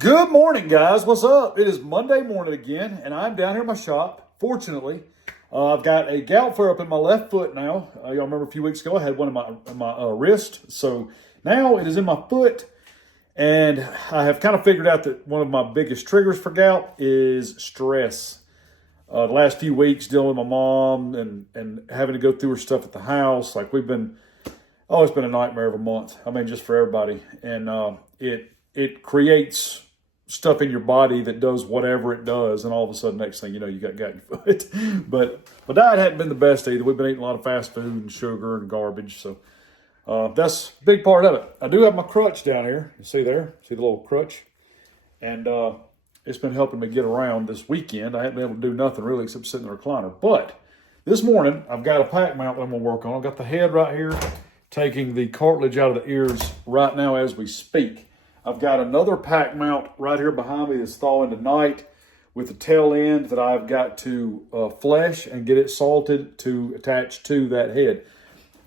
Good morning, guys. What's up? It is Monday morning again, and I'm down here in my shop. Fortunately, I've got a gout flare up in my left foot now. Y'all remember a few weeks ago I had one in my wrist, so now it is in my foot, and I have kind of figured out that one of my biggest triggers for gout is stress. The last few weeks dealing with my mom and having to go through her stuff at the house, like it's been a nightmare of a month. I mean, just for everybody, and it creates stuff in your body that does whatever it does, and all of a sudden, next thing you know, you got gout in your foot. But my diet hadn't been the best either. We've been eating a lot of fast food and sugar and garbage, so that's a big part of it. I do have my crutch down here. You see there? See the little crutch? And it's been helping me get around this weekend. I haven't been able to do nothing really except sit in the recliner. But this morning, I've got a pack mount that I'm going to work on. I've got the head right here, taking the cartilage out of the ears right now as we speak. I've got another pack mount right here behind me that's thawing tonight with the tail end that I've got to flesh and get it salted to attach to that head.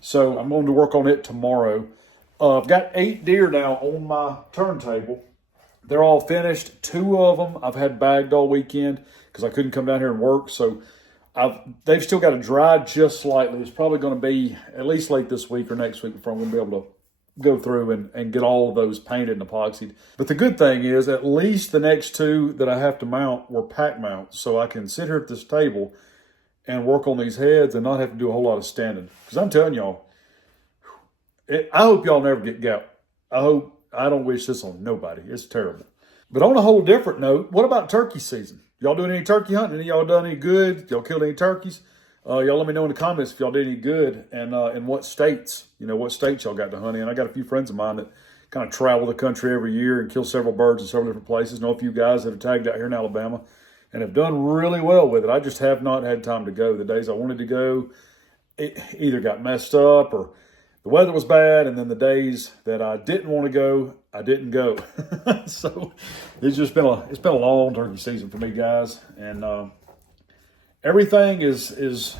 So I'm going to work on it tomorrow. I've got 8 deer now on my turntable. They're all finished. 2 of them I've had bagged all weekend because I couldn't come down here and work. So they've still got to dry just slightly. It's probably going to be at least late this week or next week before I'm going to be able to go through and get all of those painted and epoxied. But the good thing is at least the next 2 that I have to mount were pack mounts. So I can sit here at this table and work on these heads and not have to do a whole lot of standing. Because I'm telling y'all, I hope y'all never get gout. I don't wish this on nobody. It's terrible. But on a whole different note, what about turkey season? Y'all doing any turkey hunting? Any of y'all done any good? Y'all killed any turkeys? Y'all let me know in the comments if y'all did any good and in what states. What states y'all got to hunt in. I got a few friends of mine that kind of travel the country every year and kill several birds in several different places. Know a few guys that have tagged out here in Alabama and have done really well with it. I just have not had time to go. The days I wanted to go, it either got messed up or the weather was bad, and then the days that I didn't want to go, I didn't go. So it's been a long turkey season for me, guys, and everything is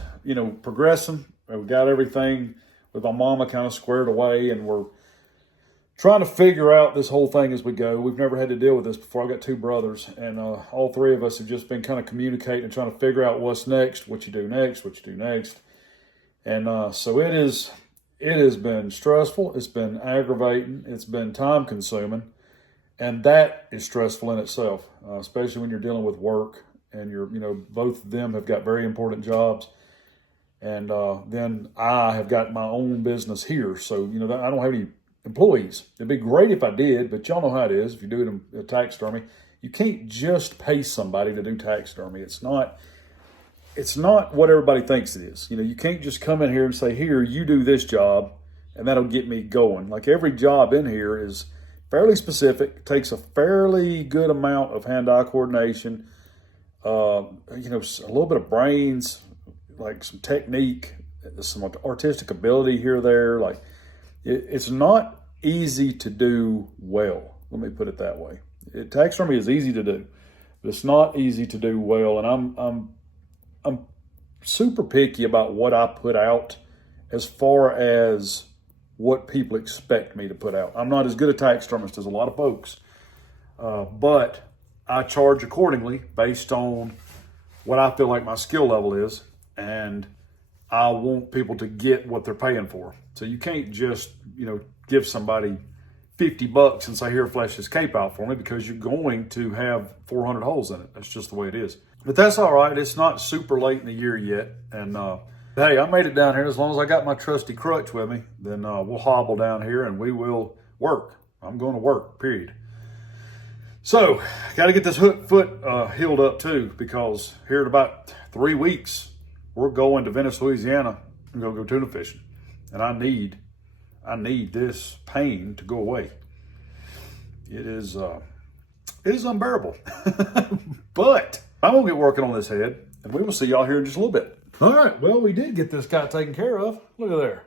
progressing. We got everything with my mama kind of squared away, and we're trying to figure out this whole thing as we go. We've never had to deal with this before. I got 2 brothers, and all 3 of us have just been kind of communicating and trying to figure out what's next, what you do next. And so it has been stressful. It's been aggravating. It's been time consuming, and that is stressful in itself, especially when you're dealing with work. And both of them have got very important jobs. And then I have got my own business here. So, I don't have any employees. It'd be great if I did, but y'all know how it is. If you do it in taxidermy, you can't just pay somebody to do taxidermy. It's not what everybody thinks it is. You can't just come in here and say, here, you do this job, and that'll get me going. Like every job in here is fairly specific, takes a fairly good amount of hand-eye coordination, a little bit of brains, like some technique, some artistic ability here or there. Like it's not easy to do well. Let me put it that way. Taxidermy is easy to do, but it's not easy to do well. And I'm super picky about what I put out as far as what people expect me to put out. I'm not as good a taxidermist as a lot of folks, but I charge accordingly based on what I feel like my skill level is, and I want people to get what they're paying for. So you can't just, give somebody $50 and say, here, flesh this cape out for me, because you're going to have 400 holes in it. That's just the way it is. But that's all right. It's not super late in the year yet. And hey, I made it down here. As long as I got my trusty crutch with me, then we'll hobble down here and we will work. I'm going to work, period. So, got to get this foot healed up too, because here in about 3 weeks, we're going to Venice, Louisiana, and go tuna fishing. And I need this pain to go away. It is unbearable. But I'm going to get working on this head, and we will see y'all here in just a little bit. All right, well, we did get this guy taken care of. Look at there.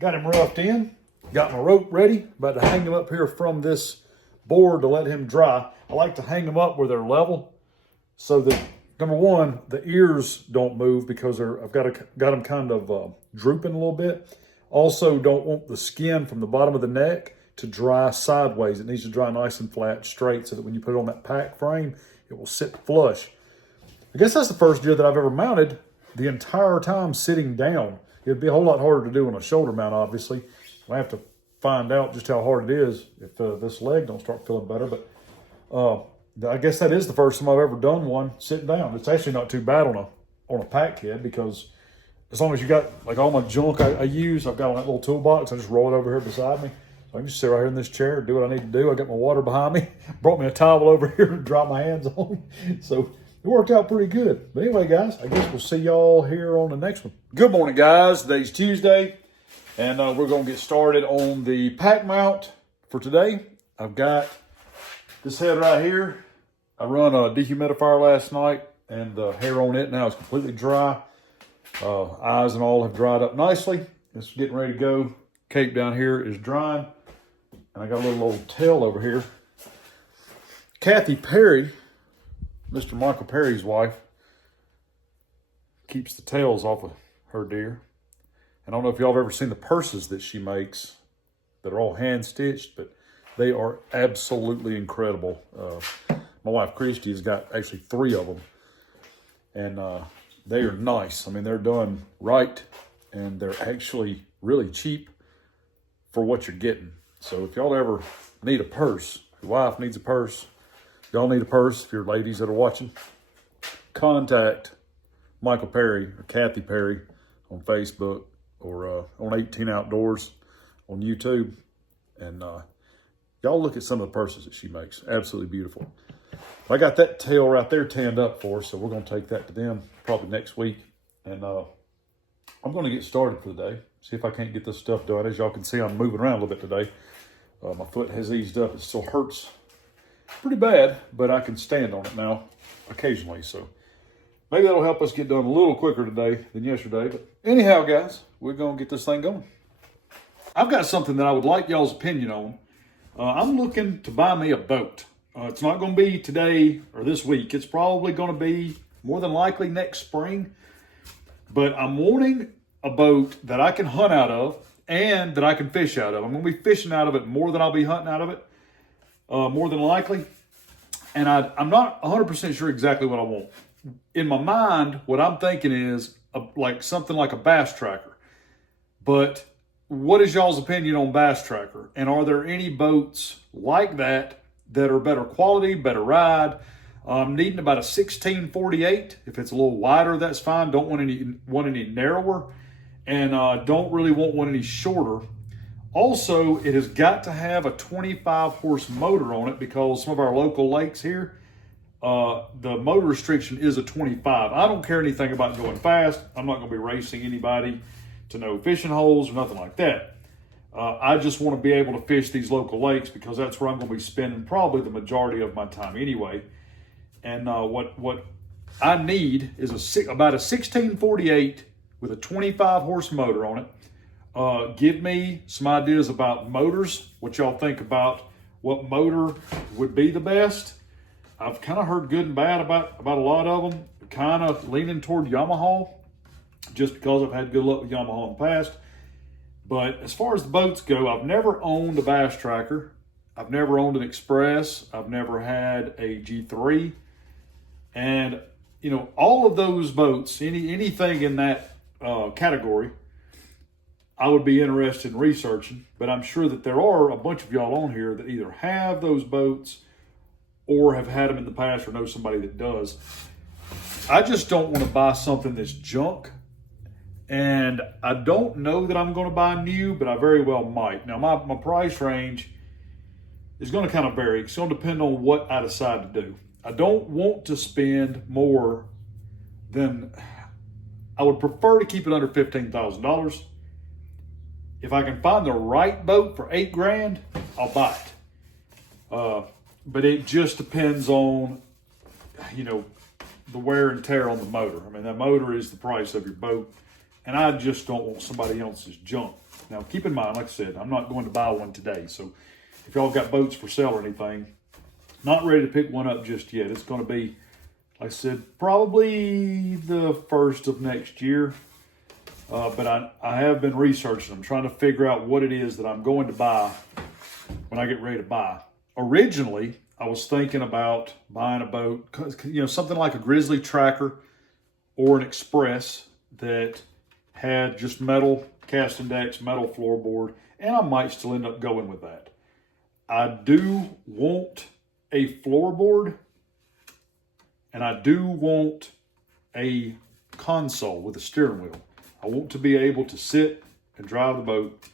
Got him roughed in, got my rope ready, about to hang him up here from this board to let him dry. I like to hang them up where they're level so that, number one, the ears don't move because I've got them kind of drooping a little bit. Also, don't want the skin from the bottom of the neck to dry sideways. It needs to dry nice and flat, straight, so that when you put it on that pack frame, it will sit flush. I guess that's the first deer that I've ever mounted the entire time sitting down. It'd be a whole lot harder to do on a shoulder mount, obviously. I have to find out just how hard it is if this leg don't start feeling better. But I guess that is the first time I've ever done one sitting down. It's actually not too bad on a pack kid, because as long as you got like all my junk I use, I've got on that little toolbox. I just roll it over here beside me. So I can just sit right here in this chair and do what I need to do. I got my water behind me. Brought me a towel over here to dry my hands on. So it worked out pretty good. But anyway, guys, I guess we'll see y'all here on the next one. Good morning, guys. Today's Tuesday, and we're going to get started on the pack mount for today. I've got this head right here. I run a dehumidifier last night, and the hair on it now is completely dry. Eyes and all have dried up nicely. It's getting ready to go. Cape down here is drying, and I got a little old tail over here. Kathy Perry, Mr. Michael Perry's wife, keeps the tails off of her deer. And I don't know if y'all have ever seen the purses that she makes that are all hand stitched, but they are absolutely incredible. My wife Christy has got actually 3 of them, and they are nice. I mean, they're done right, and they're actually really cheap for what you're getting. So if y'all ever need a purse, your wife needs a purse, y'all need a purse, if you're ladies that are watching, contact Michael Perry or Kathy Perry on Facebook or on 18 Outdoors on YouTube. And y'all look at some of the purses that she makes. Absolutely beautiful. I got that tail right there tanned up for us, so we're going to take that to them probably next week. And I'm going to get started for the day. See if I can't get this stuff done. As y'all can see, I'm moving around a little bit today. My foot has eased up. It still hurts pretty bad, but I can stand on it now occasionally. So maybe that'll help us get done a little quicker today than yesterday. But anyhow, guys, we're going to get this thing going. I've got something that I would like y'all's opinion on. I'm looking to buy me a boat. It's not going to be today or this week. It's probably going to be more than likely next spring. But I'm wanting a boat that I can hunt out of and that I can fish out of. I'm going to be fishing out of it more than I'll be hunting out of it, more than likely. And I'm not 100% sure exactly what I want. In my mind, what I'm thinking is like something like a bass tracker. But what is y'all's opinion on bass tracker? And are there any boats like that that are better quality, better ride? I'm needing about a 1648. If it's a little wider, that's fine. Don't want any narrower, and don't really want one any shorter. Also, it has got to have a 25 horse motor on it, because some of our local lakes here, the motor restriction is a 25. I don't care anything about going fast. I'm not going to be racing anybody to no fishing holes or nothing like that. I just want to be able to fish these local lakes, because that's where I'm going to be spending probably the majority of my time anyway. And what I need is about a 1648 with a 25 horse motor on it. Give me some ideas about motors, what y'all think about what motor would be the best. I've kind of heard good and bad about a lot of them, kind of leaning toward Yamaha, just because I've had good luck with Yamaha in the past. But as far as the boats go, I've never owned a bass tracker. I've never owned an Express. I've never had a G3. And, you know, all of those boats, anything in that category, I would be interested in researching. But I'm sure that there are a bunch of y'all on here that either have those boats or have had them in the past or know somebody that does. I just don't want to buy something that's junk. And I don't know that I'm going to buy new, but I very well might. Now, my price range is going to kind of vary. It's going to depend on what I decide to do. I don't want to spend more than, I would prefer to keep it under $15,000. If I can find the right boat for $8,000, I'll buy it. But it just depends on, you know, the wear and tear on the motor. I mean, that motor is the price of your boat, and I just don't want somebody else's junk. Now, keep in mind, like I said, I'm not going to buy one today. So if y'all got boats for sale or anything, not ready to pick one up just yet. It's going to be, like I said, probably the first of next year. But I have been researching. I'm trying to figure out what it is that I'm going to buy when I get ready to buy. Originally, I was thinking about buying a boat, something like a Grizzly Tracker or an Express that had just metal casting decks, metal floorboard, and I might still end up going with that. I do want a floorboard, and I do want a console with a steering wheel. I want to be able to sit and drive the boat.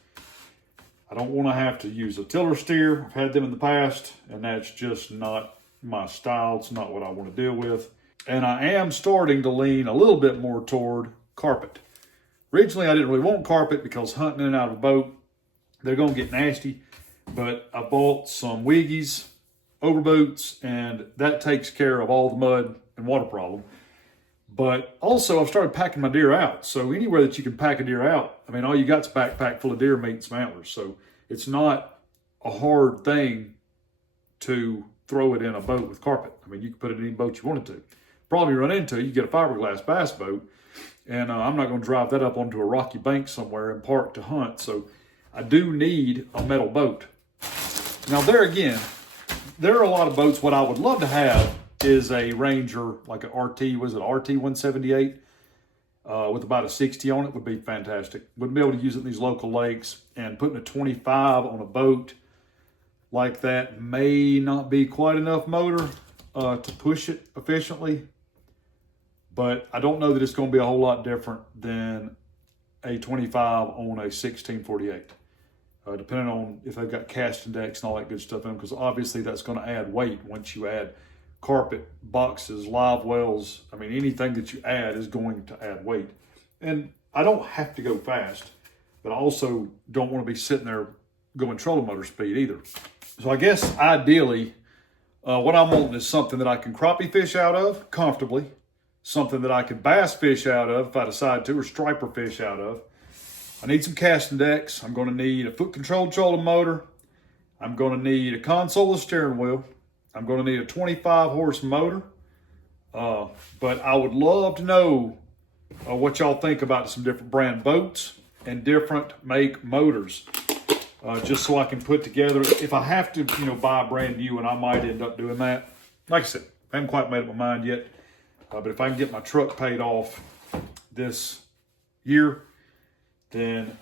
I don't want to have to use a tiller steer. I've had them in the past, and that's just not my style. It's not what I want to deal with. And I am starting to lean a little bit more toward carpet. Originally, I didn't really want carpet because hunting in and out of a boat, they're going to get nasty. But I bought some Wiggies, overboots, and that takes care of all the mud and water problem. But also, I've started packing my deer out. So anywhere that you can pack a deer out, I mean, all you got's a backpack full of deer meat and some antlers. So it's not a hard thing to throw it in a boat with carpet. I mean, you can put it in any boat you wanted to. Problem you run into, you get a fiberglass bass boat, and I'm not going to drive that up onto a rocky bank somewhere and park to hunt. So I do need a metal boat. Now there again, there are a lot of boats. What I would love to have is a Ranger, like an RT, was it RT 178 with about a 60 on it would be fantastic. Wouldn't be able to use it in these local lakes, and putting a 25 on a boat like that may not be quite enough motor to push it efficiently. But I don't know that it's going to be a whole lot different than a 25 on a 1648. Depending on if they've got casting decks and all that good stuff in them, because obviously that's going to add weight once you add carpet, boxes, live wells. I mean, anything that you add is going to add weight. And I don't have to go fast, but I also don't want to be sitting there going trolling motor speed either. So I guess ideally, what I'm wanting is something that I can crappie fish out of comfortably, something that I can bass fish out of if I decide to, or striper fish out of. I need some casting decks. I'm going to need a foot controlled trolling motor. I'm going to need a console and steering wheel. I'm going to need a 25 horse motor. But I would love to know what y'all think about some different brand boats and different make motors. Just so I can put together, if I have to, buy a brand new, and I might end up doing that. Like I said, I haven't quite made up my mind yet. But if I can get my truck paid off this year, then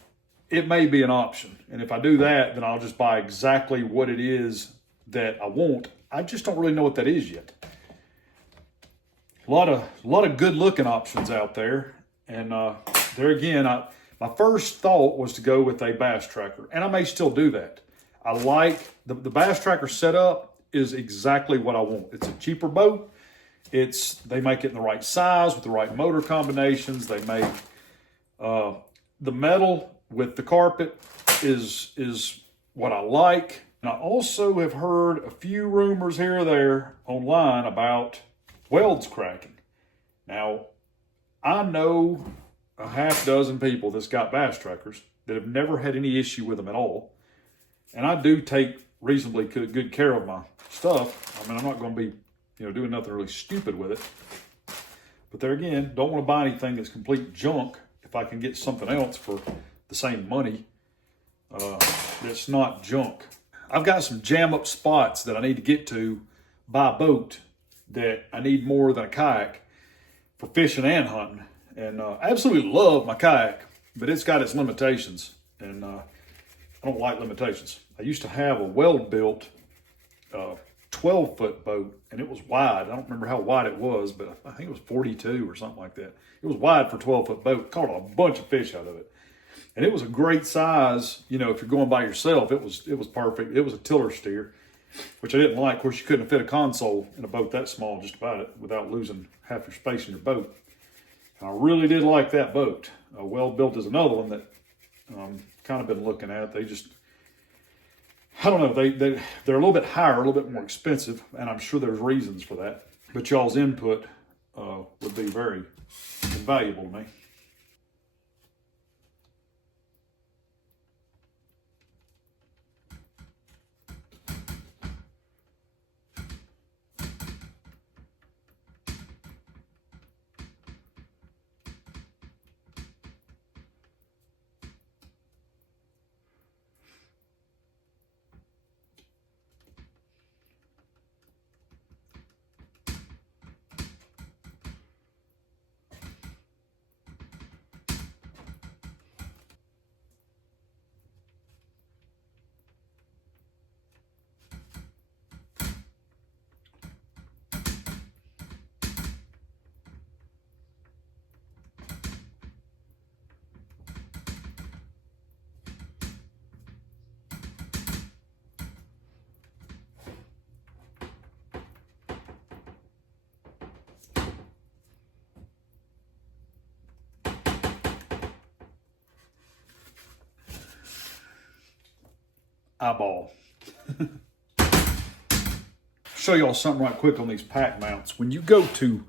it may be an option. And if I do that, then I'll just buy exactly what it is that I want. I just don't really know what that is yet. A lot of good looking options out there. And there again, my first thought was to go with a bass tracker, and I may still do that. I like the bass tracker setup is exactly what I want. It's a cheaper boat. They make it in the right size with the right motor combinations. They make the metal with the carpet is what I like. And I also have heard a few rumors here or there online about welds cracking. Now, I know a half dozen people that's got bass trackers that have never had any issue with them at all. And I do take reasonably good care of my stuff. I mean, I'm not going to be, doing nothing really stupid with it. But there again, don't want to buy anything that's complete junk if I can get something else for the same money that's not junk. I've got some jam up spots that I need to get to by boat that I need more than a kayak for fishing and hunting. And I absolutely love my kayak, but it's got its limitations, and I don't like limitations. I used to have a weld-built 12-foot boat, and it was wide. I don't remember how wide it was, but I think it was 42 or something like that. It was wide for a 12-foot boat. Caught a bunch of fish out of it. And it was a great size, if you're going by yourself, it was perfect. It was a tiller steer, which I didn't like. Of course, you couldn't fit a console in a boat that small just about it without losing half your space in your boat. I really did like that boat. Well Built is another one that kind of been looking at. They just, I don't know, they're a little bit higher, a little bit more expensive, and I'm sure there's reasons for that. But y'all's input would be very invaluable to me. eyeball. Show y'all something right quick on these pack mounts. When you go to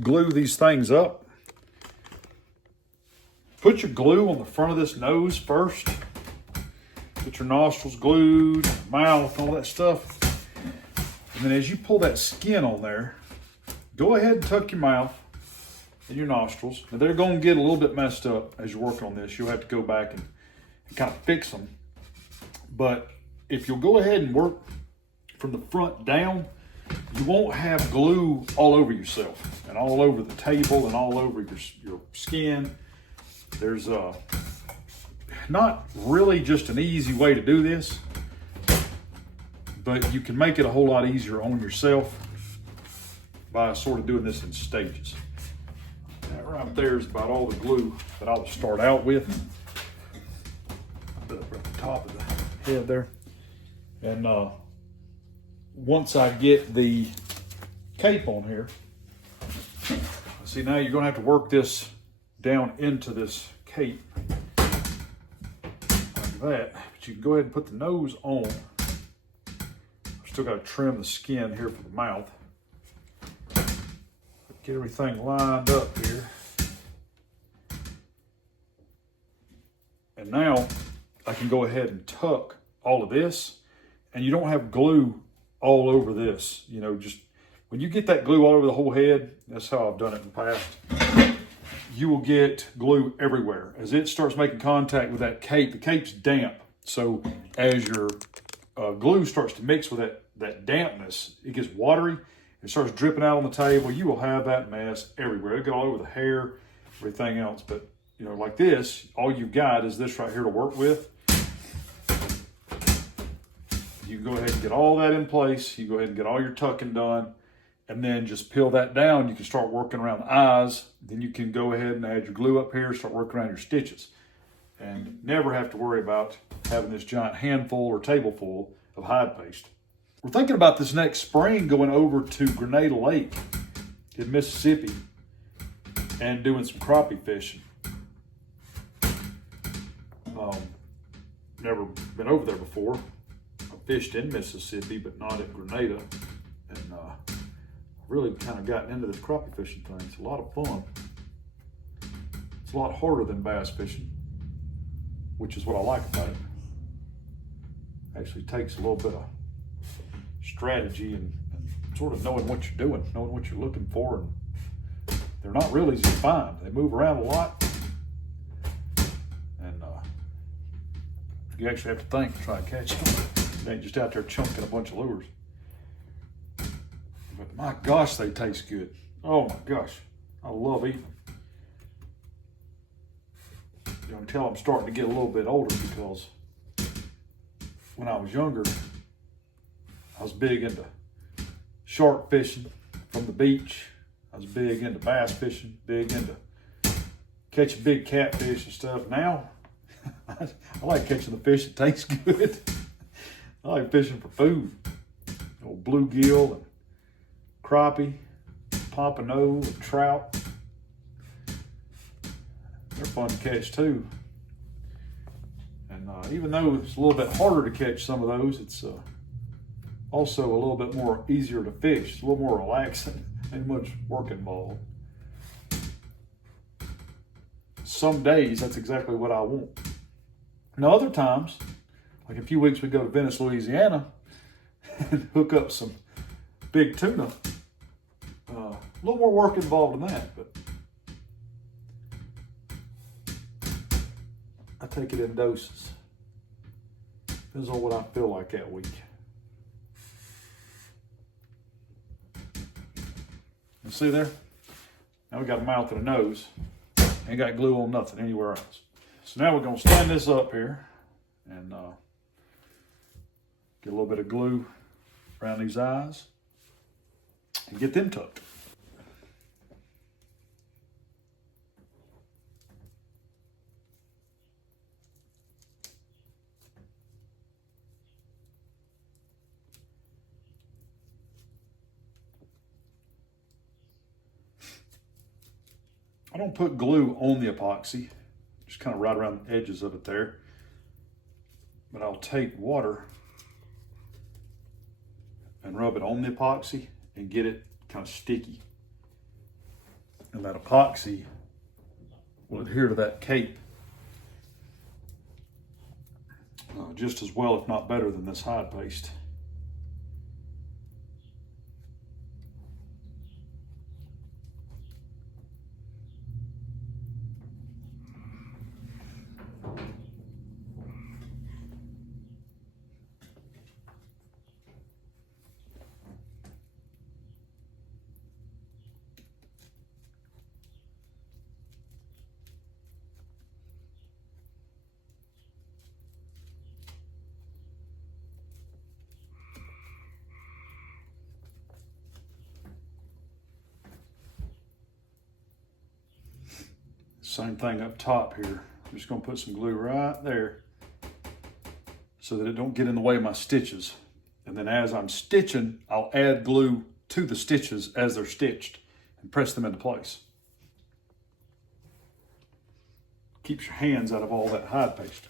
glue these things up, put your glue on the front of this nose first. Get your nostrils glued, mouth, all that stuff. And then as you pull that skin on there, go ahead and tuck your mouth and your nostrils. Now they're going to get a little bit messed up as you're working on this. You'll have to go back and kind of fix them. But if you'll go ahead and work from the front down, you won't have glue all over yourself and all over the table and all over your skin. There's not really just an easy way to do this, but you can make it a whole lot easier on yourself by sort of doing this in stages. That right there is about all the glue that I will start out with. Put up at the top of the head there. And once I get the cape on here, see, now you're going to have to work this down into this cape like that. But you can go ahead and put the nose on. I've still got to trim the skin here for the mouth. Get everything lined up here. And now I can go ahead and tuck all of this, and you don't have glue all over this. You know, just when you get that glue all over the whole head, that's how I've done it in the past, you will get glue everywhere. As it starts making contact with that cape, the cape's damp. So as your glue starts to mix with that dampness, it gets watery. It starts dripping out on the table. You will have that mess everywhere. It'll go all over the hair, everything else. But, you know, like this, all you've got is this right here to work with. You can go ahead and get all that in place. You go ahead and get all your tucking done. And then just peel that down. You can start working around the eyes. Then you can go ahead and add your glue up here, start working around your stitches. And never have to worry about having this giant handful or table full of hide paste. We're thinking about this next spring going over to Grenada Lake in Mississippi and doing some crappie fishing. Never been over there before. I fished in Mississippi, but not at Grenada. And really kind of gotten into this crappie fishing thing. It's a lot of fun. It's a lot harder than bass fishing, which is what I like about it. Actually takes a little bit of strategy and sort of knowing what you're doing, knowing what you're looking for. And they're not really easy to find. They move around a lot. And you actually have to think to try and catch them. You ain't just out there chunking a bunch of lures. But my gosh, they taste good. Oh my gosh, I love eating them. You know, until I'm starting to get a little bit older, because when I was younger, I was big into shark fishing from the beach. I was big into bass fishing, big into catching big catfish and stuff. Now, I like catching the fish that tastes good. I like fishing for food. Old bluegill and crappie, pompano, and trout. They're fun to catch too. And even though it's a little bit harder to catch some of those, it's also a little bit more easier to fish. It's a little more relaxing. Ain't much work involved. Some days, that's exactly what I want. Now, other times, like a few weeks we go to Venice, Louisiana, and hook up some big tuna. A little more work involved in that, but I take it in doses. Depends on what I feel like that week. You see there? Now we got a mouth and a nose. Ain't got glue on nothing anywhere else. So now we're going to stand this up here and get a little bit of glue around these eyes and get them tucked. I don't put glue on the epoxy, just kind of right around the edges of it there. but I'll take water and rub it on the epoxy and get it kind of sticky. And that epoxy will adhere to that cape just as well, if not better, than this hide paste. Same thing up top here. I'm just gonna put some glue right there so that it don't get in the way of my stitches. And then as I'm stitching, I'll add glue to the stitches as they're stitched and press them into place. Keeps your hands out of all that hide paste.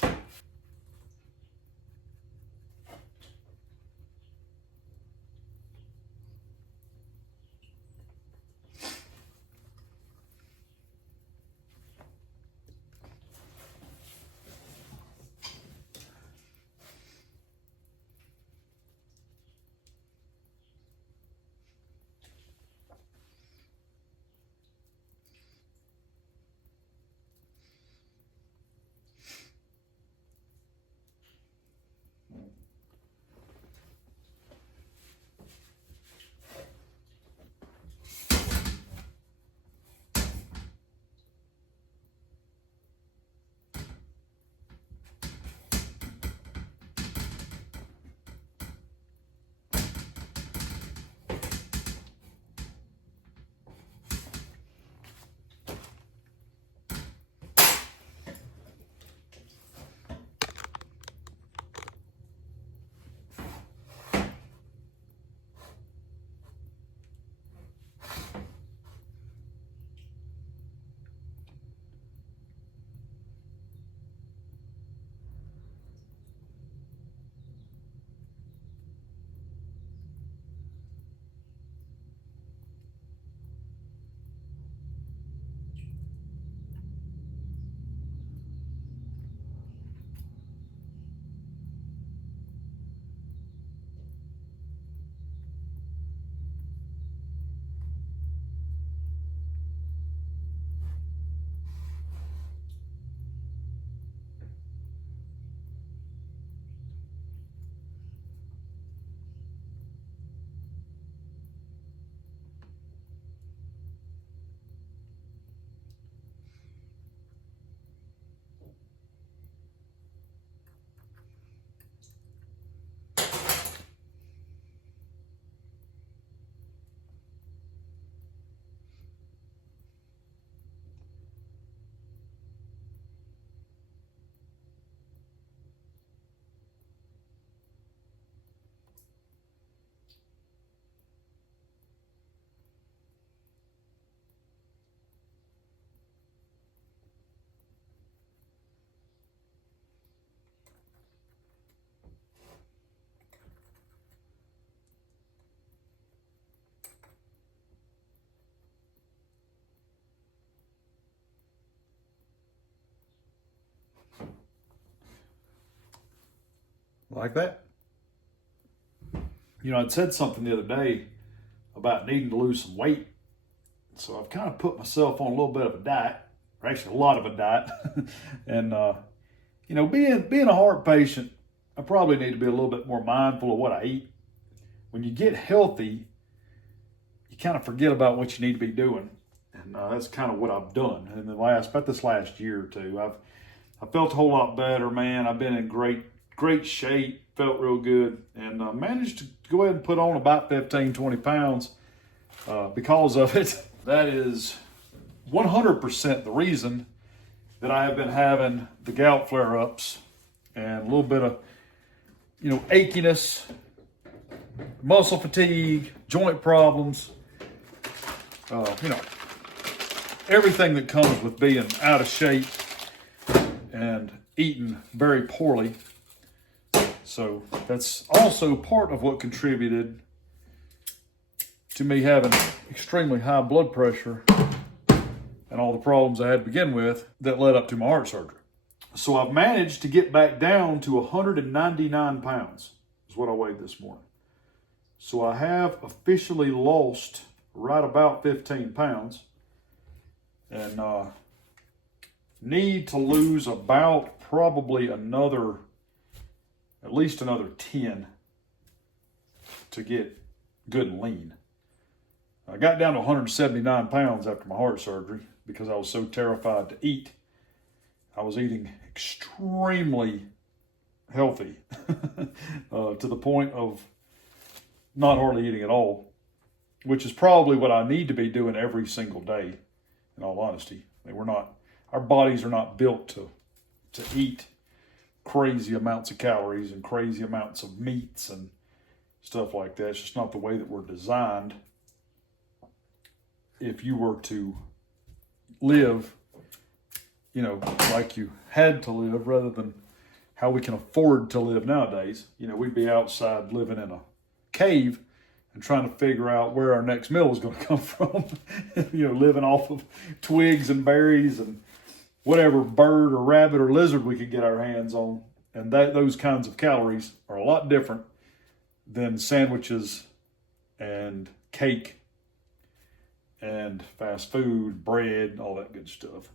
Like that. You know, I'd said something the other day about needing to lose some weight. So I've kind of put myself on a little bit of a diet, or actually a lot of a diet. And, you know, being a heart patient, I probably need to be a little bit more mindful of what I eat. When you get healthy, you kind of forget about what you need to be doing. And that's kind of what I've done. And about this last year or two, I felt a whole lot better, man. I've been in great shape, felt real good, and managed to go ahead and put on about 15, 20 pounds because of it. That is 100% the reason that I have been having the gout flare-ups and a little bit of, you know, achiness, muscle fatigue, joint problems, you know, everything that comes with being out of shape and eating very poorly. So that's also part of what contributed to me having extremely high blood pressure and all the problems I had to begin with that led up to my heart surgery. So I've managed to get back down to 199 pounds is what I weighed this morning. So I have officially lost right about 15 pounds and need to lose about probably at least another 10 to get good and lean. I got down to 179 pounds after my heart surgery because I was so terrified to eat. I was eating extremely healthy to the point of not hardly eating at all, which is probably what I need to be doing every single day, in all honesty. I mean, our bodies are not built to eat crazy amounts of calories and crazy amounts of meats and stuff like that. It's just not the way that we're designed. If you were to live, like you had to live rather than how we can afford to live nowadays, we'd be outside living in a cave and trying to figure out where our next meal is going to come from, living off of twigs and berries and whatever bird or rabbit or lizard we could get our hands on. And those kinds of calories are a lot different than sandwiches and cake and fast food, bread, all that good stuff.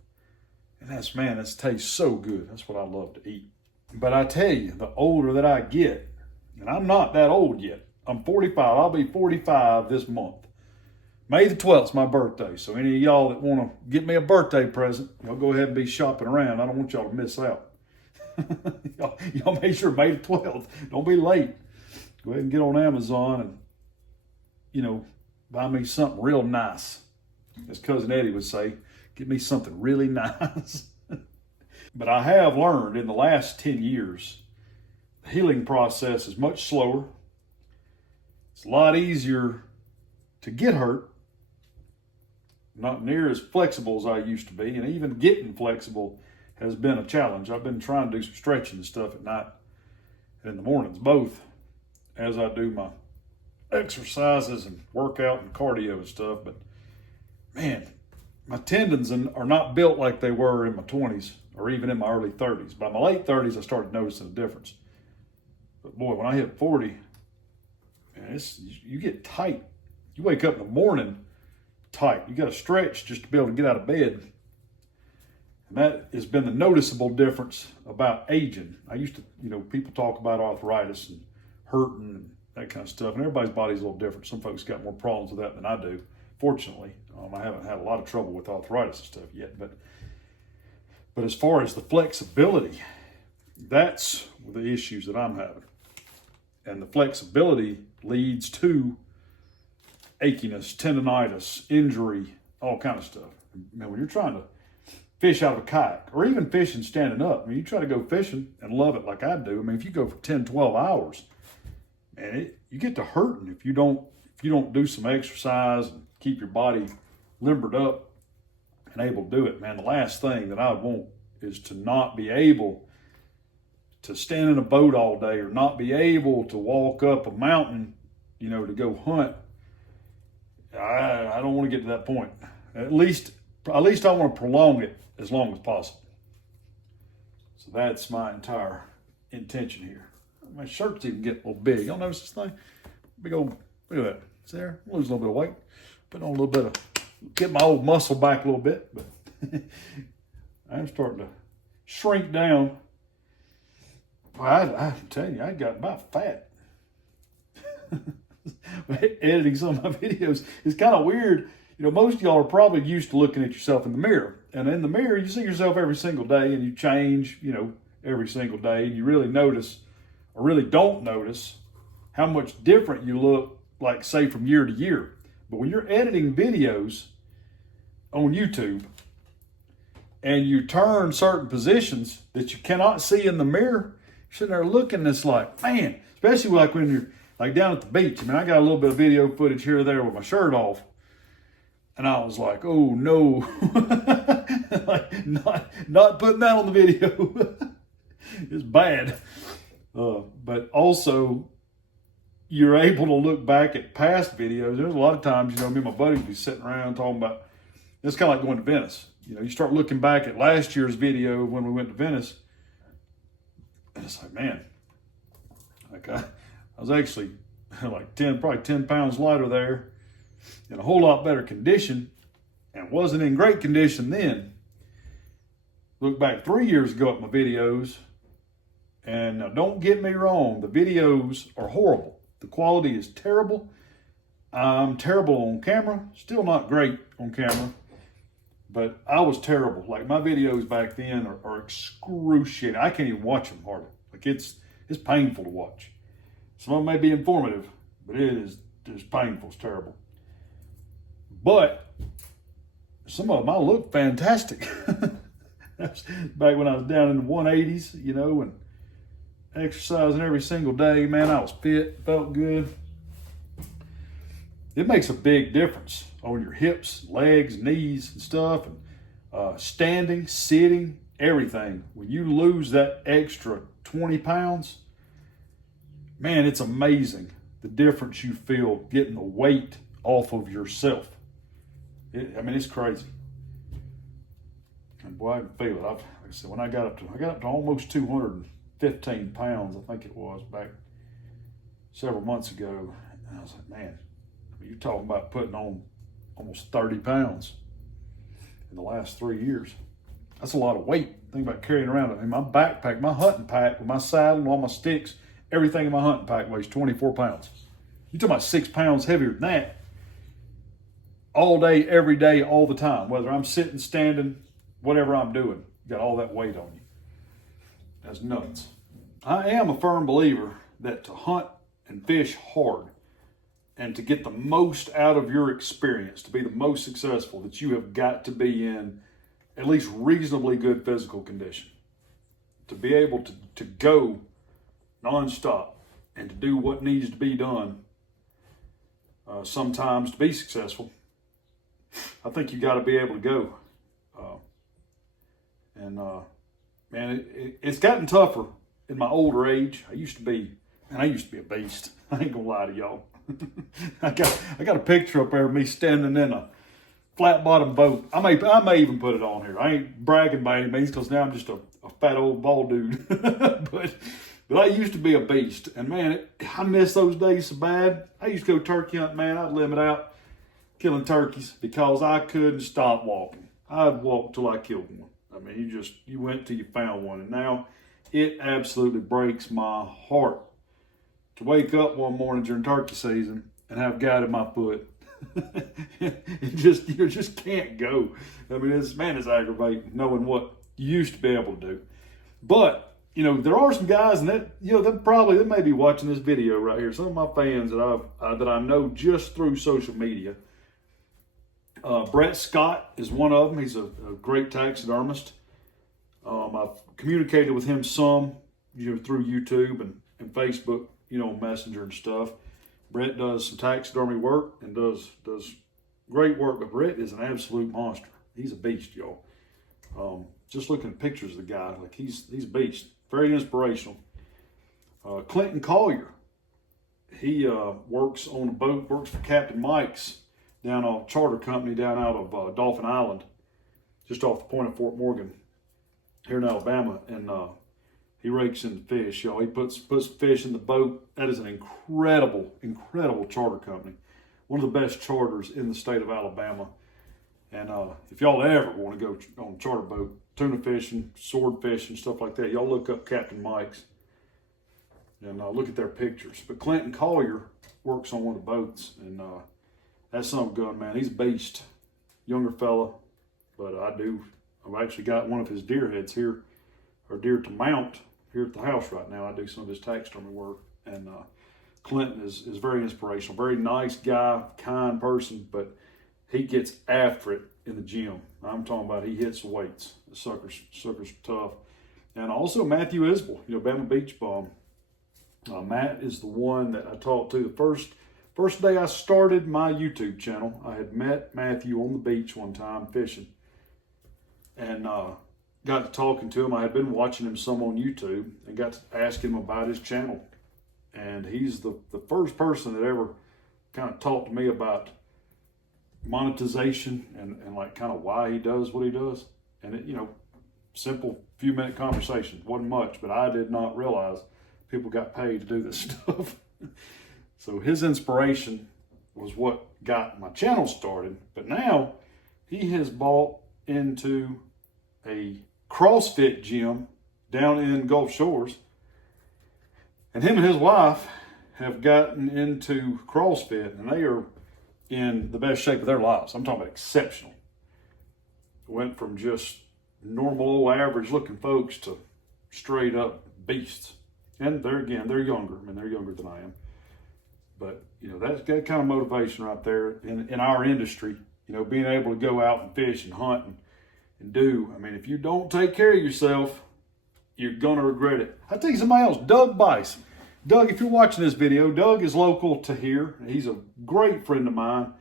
And that tastes so good. That's what I love to eat. But I tell you, the older that I get, and I'm not that old yet. I'm 45. I'll be 45 this month. May the 12th is my birthday. So any of y'all that want to get me a birthday present, y'all go ahead and be shopping around. I don't want y'all to miss out. y'all make sure May the 12th. Don't be late. Go ahead and get on Amazon and, buy me something real nice. As Cousin Eddie would say, get me something really nice. But I have learned in the last 10 years, the healing process is much slower. It's a lot easier to get hurt. Not near as flexible as I used to be. And even getting flexible has been a challenge. I've been trying to do some stretching and stuff at night and in the mornings, both as I do my exercises and workout and cardio and stuff. But man, my tendons are not built like they were in my 20s or even in my early 30s. By my late 30s, I started noticing a difference. But boy, when I hit 40, man, you get tight. You wake up in the morning tight. You got to stretch just to be able to get out of bed. And that has been the noticeable difference about aging. I used to, people talk about arthritis and hurting and that kind of stuff. And everybody's body's a little different. Some folks got more problems with that than I do. Fortunately, I haven't had a lot of trouble with arthritis and stuff yet. But as far as the flexibility, that's the issues that I'm having. And the flexibility leads to achiness, tendonitis, injury, all kind of stuff. Man, when you're trying to fish out of a kayak or even fishing standing up, you try to go fishing and love it like I do. If you go for 10, 12 hours, man, you get to hurting if you don't do some exercise and keep your body limbered up and able to do it. Man, the last thing that I want is to not be able to stand in a boat all day or not be able to walk up a mountain, to go hunt. I don't want to get to that point. At least I want to prolong it as long as possible. So that's my entire intention here. My shirt's even getting a little big. Y'all notice this thing? Big old, look at that. See there? Lose a little bit of weight. Put on a little bit of, get my old muscle back a little bit. But I'm starting to shrink down. I'm telling you, I got about fat. Editing some of my videos is kind of weird. Most of y'all are probably used to looking at yourself in the mirror. And in the mirror, you see yourself every single day and you change, every single day. And you really notice, or really don't notice, how much different you look like, say, from year to year. But when you're editing videos on YouTube and you turn certain positions that you cannot see in the mirror, you're sitting there looking and it's like, man, especially like when you're like down at the beach. I got a little bit of video footage here or there with my shirt off. And I was like, oh no, like not putting that on the video. It's bad. But also, you're able to look back at past videos. There's a lot of times, me and my buddies would be sitting around talking about, it's kind of like going to Venice. You start looking back at last year's video when we went to Venice, and it's like, man, like I was actually like probably 10 pounds lighter there, in a whole lot better condition, and wasn't in great condition then. Look back 3 years ago at my videos, and now don't get me wrong, the videos are horrible. The quality is terrible. I'm terrible on camera, still not great on camera, but I was terrible. Like my videos back then are excruciating. I can't even watch them hardly. Like it's painful to watch. Some of them may be informative, but it is just painful. It's terrible. But some of them I look fantastic. That's back when I was down in the 180s, and exercising every single day. Man, I was fit, felt good. It makes a big difference on your hips, legs, knees, and stuff, and standing, sitting, everything. When you lose that extra 20 pounds, man, it's amazing the difference you feel getting the weight off of yourself. It's crazy. And boy, I can feel it. Like I said, when I got up to almost 215 pounds, I think it was, back several months ago, and I was like, man, you're talking about putting on almost 30 pounds in the last 3 years. That's a lot of weight. Think about carrying around. My backpack, my hunting pack with my saddle and all my sticks, everything in my hunting pack weighs 24 pounds. You're talking about 6 pounds heavier than that all day, every day, all the time. Whether I'm sitting, standing, whatever I'm doing, you got all that weight on you. That's nuts. I am a firm believer that to hunt and fish hard and to get the most out of your experience, to be the most successful, that you have got to be in at least reasonably good physical condition. To be able to go nonstop and to do what needs to be done, sometimes to be successful, I think you got to be able to go. Man, it's gotten tougher in my older age. I used to be a beast. I ain't gonna lie to y'all. I got a picture up there of me standing in a flat bottom boat. I may even put it on here. I ain't bragging by any means, because now I'm just a fat old bald dude. but I used to be a beast, and man, I miss those days so bad. I used to go turkey hunting, man. I'd limit out killing turkeys because I couldn't stop walking. I'd walk till I killed one. You went till you found one, and now it absolutely breaks my heart to wake up one morning during turkey season and have got in my foot. You just can't go. It's aggravating knowing what you used to be able to do. But, there are some guys, and that, they may be watching this video right here. Some of my fans that I know just through social media. Brett Scott is one of them. He's a great taxidermist. I've communicated with him some, through YouTube and Facebook, Messenger and stuff. Brett does some taxidermy work and does great work, but Brett is an absolute monster. He's a beast, y'all. Just looking at pictures of the guy, like he's a beast. Very inspirational. Clinton Collier, he works on a boat, works for Captain Mike's down on a charter company down out of Dolphin Island, just off the point of Fort Morgan here in Alabama, and he rakes in the fish, y'all. He puts fish in the boat. That is an incredible charter company. One of the best charters in the state of Alabama. And if y'all ever want to go on a charter boat, tuna fishing, sword fishing, stuff like that, y'all look up Captain Mike's and look at their pictures. But Clinton Collier works on one of the boats, and that's some gun, man. He's a beast. Younger fella, but I've actually got one of his deer heads here, or deer to mount here at the house right now. I do some of his taxidermy work, and Clinton is very inspirational. Very nice guy, kind person, but he gets after it in the gym. I'm talking about he hits the weights. The sucker's tough. And also Matthew Isbell, Bama Beach Bum. Matt is the one that I talked to the first day I started my YouTube channel. I had met Matthew on the beach one time fishing. And, got to talking to him. I had been watching him some on YouTube and got to ask him about his channel. And he's the first person that ever kind of talked to me about monetization and like kind of why he does what he does. And it, simple few minute conversations, wasn't much, but I did not realize people got paid to do this stuff. So his inspiration was what got my channel started. But now he has bought into a CrossFit gym down in Gulf Shores. And him and his wife have gotten into CrossFit, and they are in the best shape of their lives. I'm talking about exceptional. Went from just normal old average looking folks to straight up beasts. And they're younger. I mean, they're younger than I am. But, that's that kind of motivation right there in our industry, being able to go out and fish and hunt and do. I mean, if you don't take care of yourself, you're going to regret it. I'll tell you somebody else, Doug Bice. Doug, if you're watching this video, Doug is local to here. He's a great friend of mine.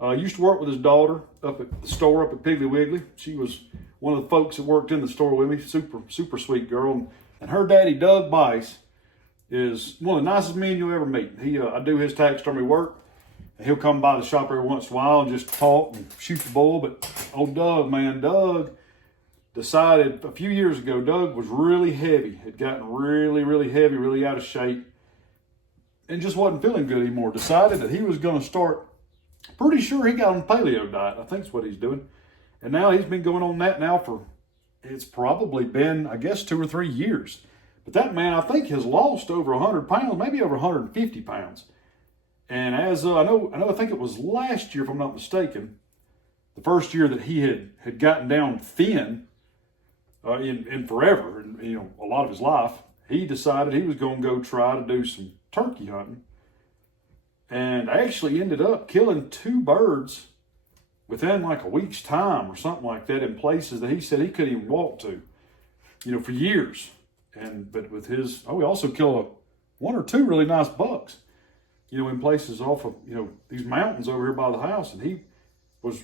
Used to work with his daughter up at the store up at Piggly Wiggly. She was one of the folks that worked in the store with me. Super sweet girl. And her daddy, Doug Bice, is one of the nicest men you'll ever meet. I do his taxidermy work. And he'll come by the shop every once in a while and just talk and shoot the bull. But old Doug, man, Doug decided a few years ago, Doug was really heavy, had gotten really heavy, really out of shape, and just wasn't feeling good anymore. Decided that he was going to start, pretty sure he got on a paleo diet. I think that's what he's doing. And now he's been going on that now for, it's probably been, I guess, 2 or 3 years. But that man, I think, has lost over 100 pounds, maybe over 150 pounds. And as I think it was last year, if I'm not mistaken, the first year that he had gotten down thin, in forever, and a lot of his life, he decided he was going to go try to do some turkey hunting, and actually ended up killing 2 birds within like a week's time or something like that in places that he said he couldn't even walk to, for years. But with his, we also killed 1 or 2 really nice bucks, in places off of these mountains over here by the house, and he was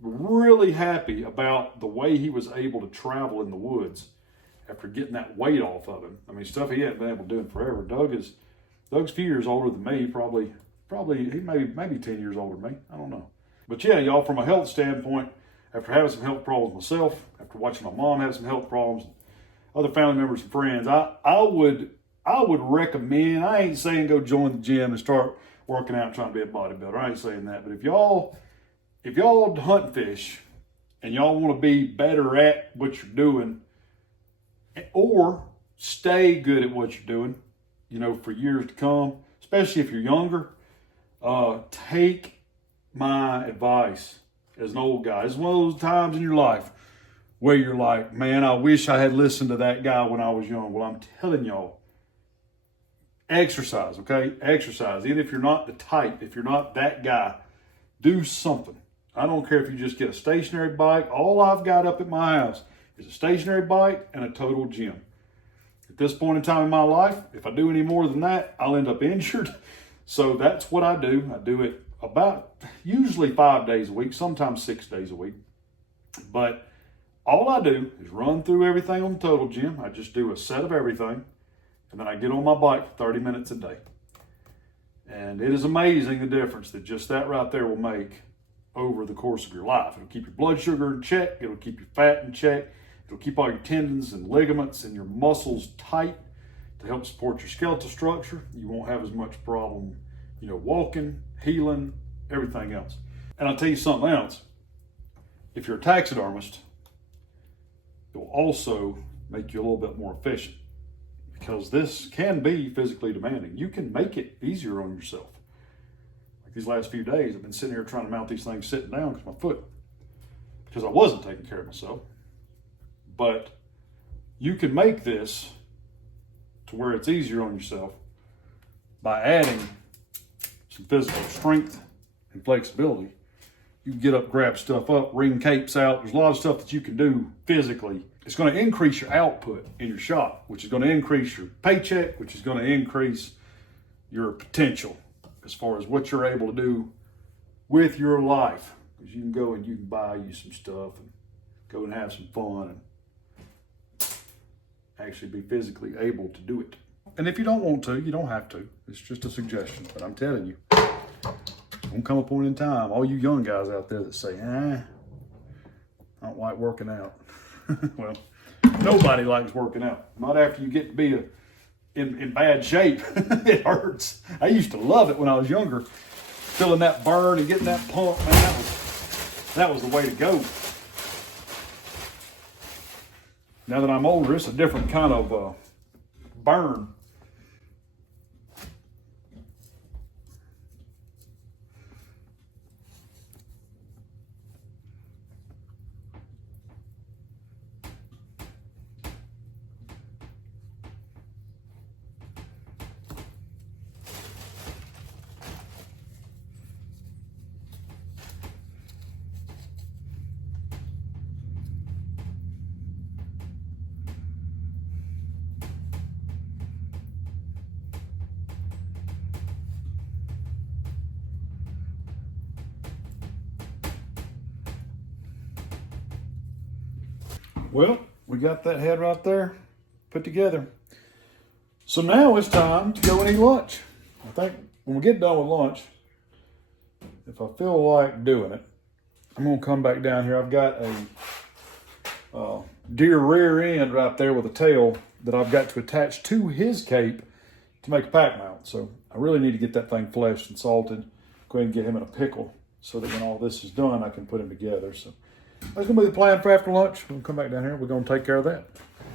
really happy about the way he was able to travel in the woods after getting that weight off of him. I mean, stuff he hadn't been able to do in forever. Doug's a few years older than me, probably he maybe 10 years older than me. I don't know. But yeah, y'all, from a health standpoint, after having some health problems myself, after watching my mom have some health problems, other family members and friends, I would recommend, I ain't saying go join the gym and start working out and trying to be a bodybuilder. I ain't saying that. But if y'all hunt and fish and y'all want to be better at what you're doing or stay good at what you're doing, for years to come, especially if you're younger, take my advice as an old guy. It's one of those times in your life where you're like, man, I wish I had listened to that guy when I was young. Well, I'm telling y'all, exercise, okay? Exercise. Even if you're not the type, if you're not that guy, do something. I don't care if you just get a stationary bike. All I've got up at my house is a stationary bike and a total gym. At this point in time in my life, if I do any more than that, I'll end up injured. So that's what I do. I do it about usually 5 days a week, sometimes 6 days a week. But all I do is run through everything on the total gym. I just do a set of everything, and then I get on my bike for 30 minutes a day. And it is amazing the difference that just that right there will make over the course of your life. It'll keep your blood sugar in check. It'll keep your fat in check. It'll keep all your tendons and ligaments and your muscles tight to help support your skeletal structure. You won't have as much problem, walking, healing, everything else. And I'll tell you something else. If you're a taxidermist, it will also make you a little bit more efficient, because this can be physically demanding. You can make it easier on yourself. Like these last few days, I've been sitting here trying to mount these things sitting down because I wasn't taking care of myself. But you can make this to where it's easier on yourself by adding some physical strength and flexibility. You can get up, grab stuff up, wring capes out. There's a lot of stuff that you can do physically. It's going to increase your output in your shop, which is going to increase your paycheck, which is going to increase your potential as far as what you're able to do with your life. Because you can go and you can buy you some stuff and go and have some fun and actually be physically able to do it. And if you don't want to, you don't have to. It's just a suggestion. But I'm telling you, won't come a point in time, all you young guys out there that say, I don't like working out. Well, nobody likes working out. Not after you get to be in bad shape. It hurts. I used to love it when I was younger. Feeling that burn and getting that pump, man, that was the way to go. Now that I'm older, it's a different kind of burn. Well, we got that head right there put together. So now it's time to go and eat lunch. I think when we get done with lunch, if I feel like doing it, I'm going to come back down here. I've got a deer rear end right there with a tail that I've got to attach to his cape to make a pack mount. So I really need to get that thing fleshed and salted. Go ahead and get him in a pickle so that when all this is done, I can put him together. So that's going to be the plan for after lunch. We'll come back down here. We're going to take care of that.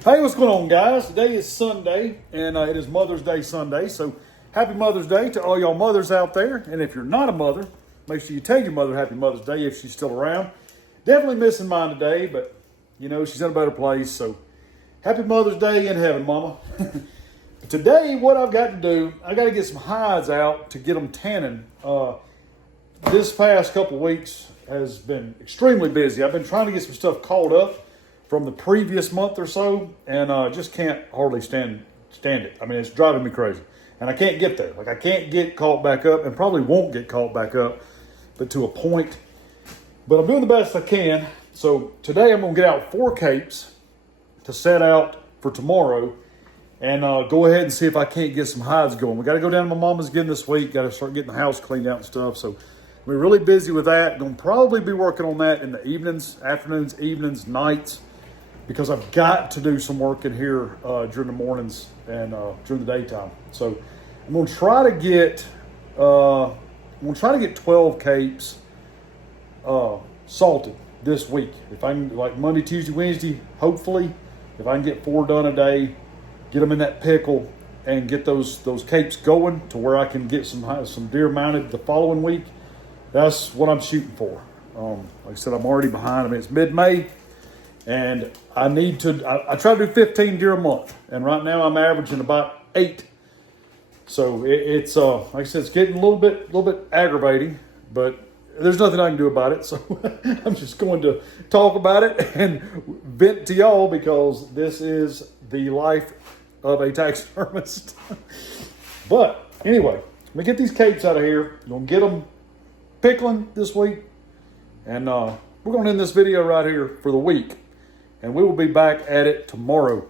Hey, what's going on, guys? Today is Sunday, and it is Mother's Day Sunday. So happy Mother's Day to all y'all mothers out there. And if you're not a mother, make sure you tell your mother happy Mother's Day if she's still around. Definitely missing mine today, but, you know, she's in a better place. So happy Mother's Day in heaven, Mama. Today, what I've got to do, I got to get some hides out to get them tanning. This past couple of weeks has been extremely busy. I've been trying to get some stuff caught up from the previous month or so, and just can't hardly stand it. I mean, it's driving me crazy, and I can't get there. Like, I can't get caught back up, and probably won't get caught back up, but to a point. But I'm doing the best I can. So today I'm going to get out 4 capes to set out for tomorrow, and go ahead and see if I can't get some hides going. We got to go down to my mama's again this week. Got to start getting the house cleaned out and stuff. So we're really busy with that. Going to probably be working on that in the evenings, afternoons, evenings, nights, because I've got to do some work in here during the mornings and during the daytime. So I'm going to try to get 12 capes salted this week. If I can, like Monday, Tuesday, Wednesday, hopefully, if I can get 4 done a day, get them in that pickle, and get those capes going to where I can get some deer mounted the following week. That's what I'm shooting for. Like I said, I'm already behind. I mean, it's mid-May, and I need to. I try to do 15 deer a month, and right now I'm averaging about 8. So it's like I said, it's getting a little bit aggravating, but there's nothing I can do about it. So I'm just going to talk about it and vent to y'all, because this is the life of a taxidermist. But anyway, let me get these capes out of here. I'm gonna get them pickling this week, and we're going to end this video right here for the week, and we will be back at it tomorrow.